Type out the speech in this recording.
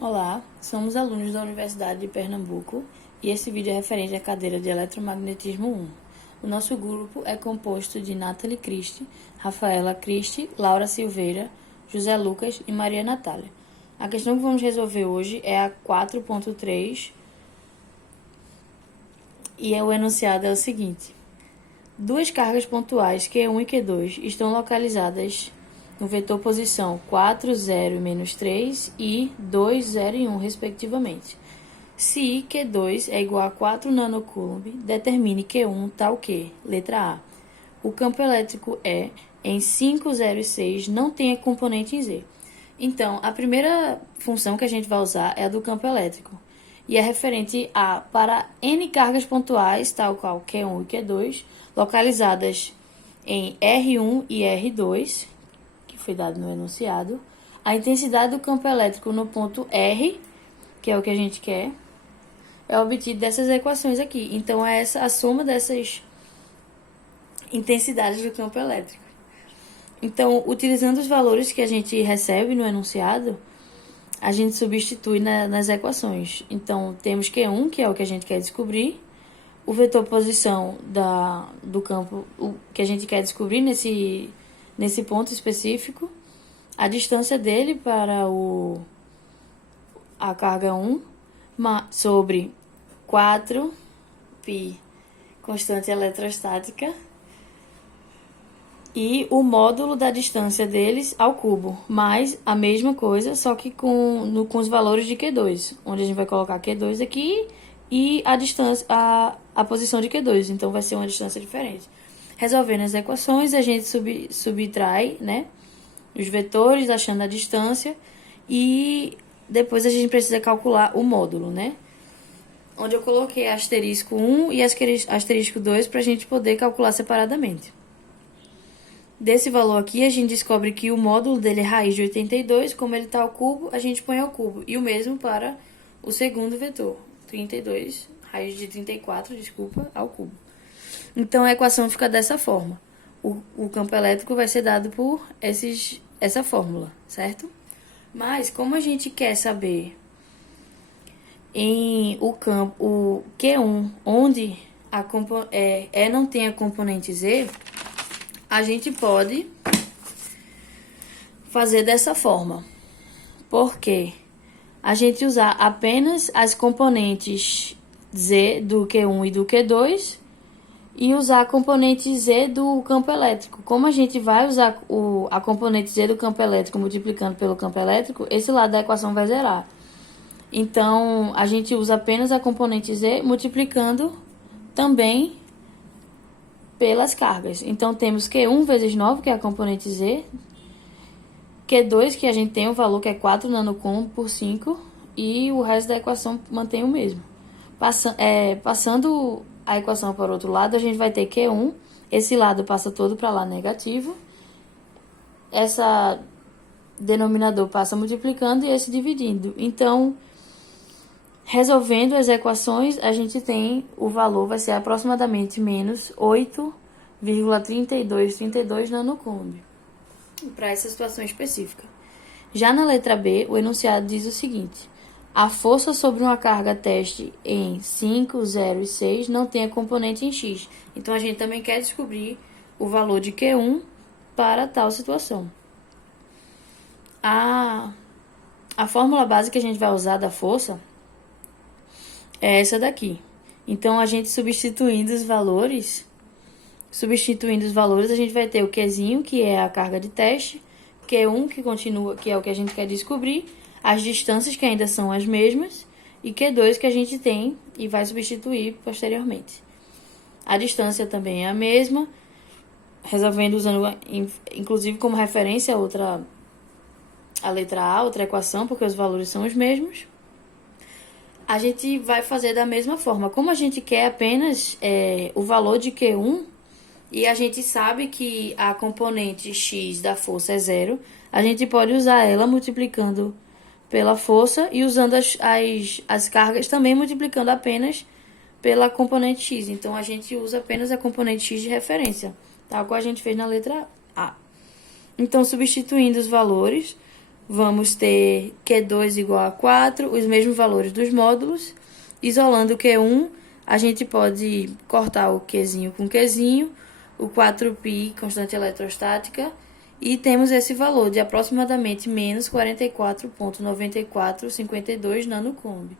Olá, somos alunos da Universidade de Pernambuco e esse vídeo é referente à cadeira de Eletromagnetismo 1. O nosso grupo é composto de Nathalie Christi, Rafaela Christi, Laura Silveira, José Lucas e Maria Natália. A questão que vamos resolver hoje é a 4.3 e o enunciado é o seguinte. Duas cargas pontuais Q1 e Q2 estão localizadas no vetor posição 4, 0 e menos 3 e 2, 0 e 1, respectivamente. Se Q2 é igual a 4 nanocoulomb, determine Q1 tal que, letra A, o campo elétrico E em 5, 0 e 6 não tem componente em Z. Então, a primeira função que a gente vai usar é a do campo elétrico. E é referente a para N cargas pontuais, tal qual Q1 e Q2, localizadas em R1 e R2, que foi dado no enunciado, a intensidade do campo elétrico no ponto R, que é o que a gente quer, é obtida dessas equações aqui. Então, é essa a soma dessas intensidades do campo elétrico. Então, utilizando os valores que a gente recebe no enunciado, a gente substitui nas equações. Então, temos Q1, que é o que a gente quer descobrir, o vetor posição do campo o que a gente quer descobrir nesse ponto específico, a distância dele para a carga 1 sobre 4π, constante eletrostática, e o módulo da distância deles ao cubo, mais a mesma coisa, só que com os valores de Q2, onde a gente vai colocar Q2 aqui e a distância, a posição de Q2, então vai ser uma distância diferente. Resolvendo as equações, a gente subtrai, né, os vetores, achando a distância, e depois a gente precisa calcular o módulo, né? Onde eu coloquei asterisco 1 e asterisco 2 para a gente poder calcular separadamente. Desse valor aqui, a gente descobre que o módulo dele é raiz de 82, como ele está ao cubo, a gente põe ao cubo. E o mesmo para o segundo vetor, 32, raiz de 34, desculpa, ao cubo. Então, a equação fica dessa forma. O campo elétrico vai ser dado por essa fórmula, certo? Mas, como a gente quer saber em o Q1, onde E não tem a componente Z, a gente pode fazer dessa forma. Porque a gente usar apenas as componentes Z do Q1 e do Q2 e usar a componente Z do campo elétrico. Como a gente vai usar a componente Z do campo elétrico multiplicando pelo campo elétrico, esse lado da equação vai zerar. Então, a gente usa apenas a componente Z multiplicando também pelas cargas. Então, temos Q1 vezes 9, que é a componente Z, Q2, que a gente tem o valor que é 4 nanocoulomb por 5, e o resto da equação mantém o mesmo. Passando a equação para o outro lado, a gente vai ter Q1, esse lado passa todo para lá negativo, essa denominador passa multiplicando e esse dividindo. Então, resolvendo as equações, a gente tem o valor, vai ser aproximadamente menos 8,3232 nanocoulomb, para essa situação específica. Já na letra B, o enunciado diz o seguinte: a força sobre uma carga teste em 5, 0 e 6 não tem a componente em X. Então, a gente também quer descobrir o valor de Q1 para tal situação. A fórmula básica que a gente vai usar da força é essa daqui. Então, a gente substituindo os valores, a gente vai ter o Qzinho, que é a carga de teste, Q1, que continua, que é o que a gente quer descobrir, as distâncias, que ainda são as mesmas, e Q2, que a gente tem e vai substituir posteriormente. A distância também é a mesma, resolvendo usando, inclusive, como referência a letra A, outra equação, porque os valores são os mesmos. A gente vai fazer da mesma forma. Como a gente quer apenas o valor de Q1, e a gente sabe que a componente X da força é 0, a gente pode usar ela multiplicando pela força e usando as cargas também multiplicando apenas pela componente X. Então, a gente usa apenas a componente X de referência, tal qual a gente fez na letra A. Então, substituindo os valores, vamos ter Q2 igual a 4, os mesmos valores dos módulos. Isolando o Q1, a gente pode cortar o Qzinho com Qzinho, o 4π, constante eletrostática, e temos esse valor de aproximadamente menos 44,9452 nanocoulomb.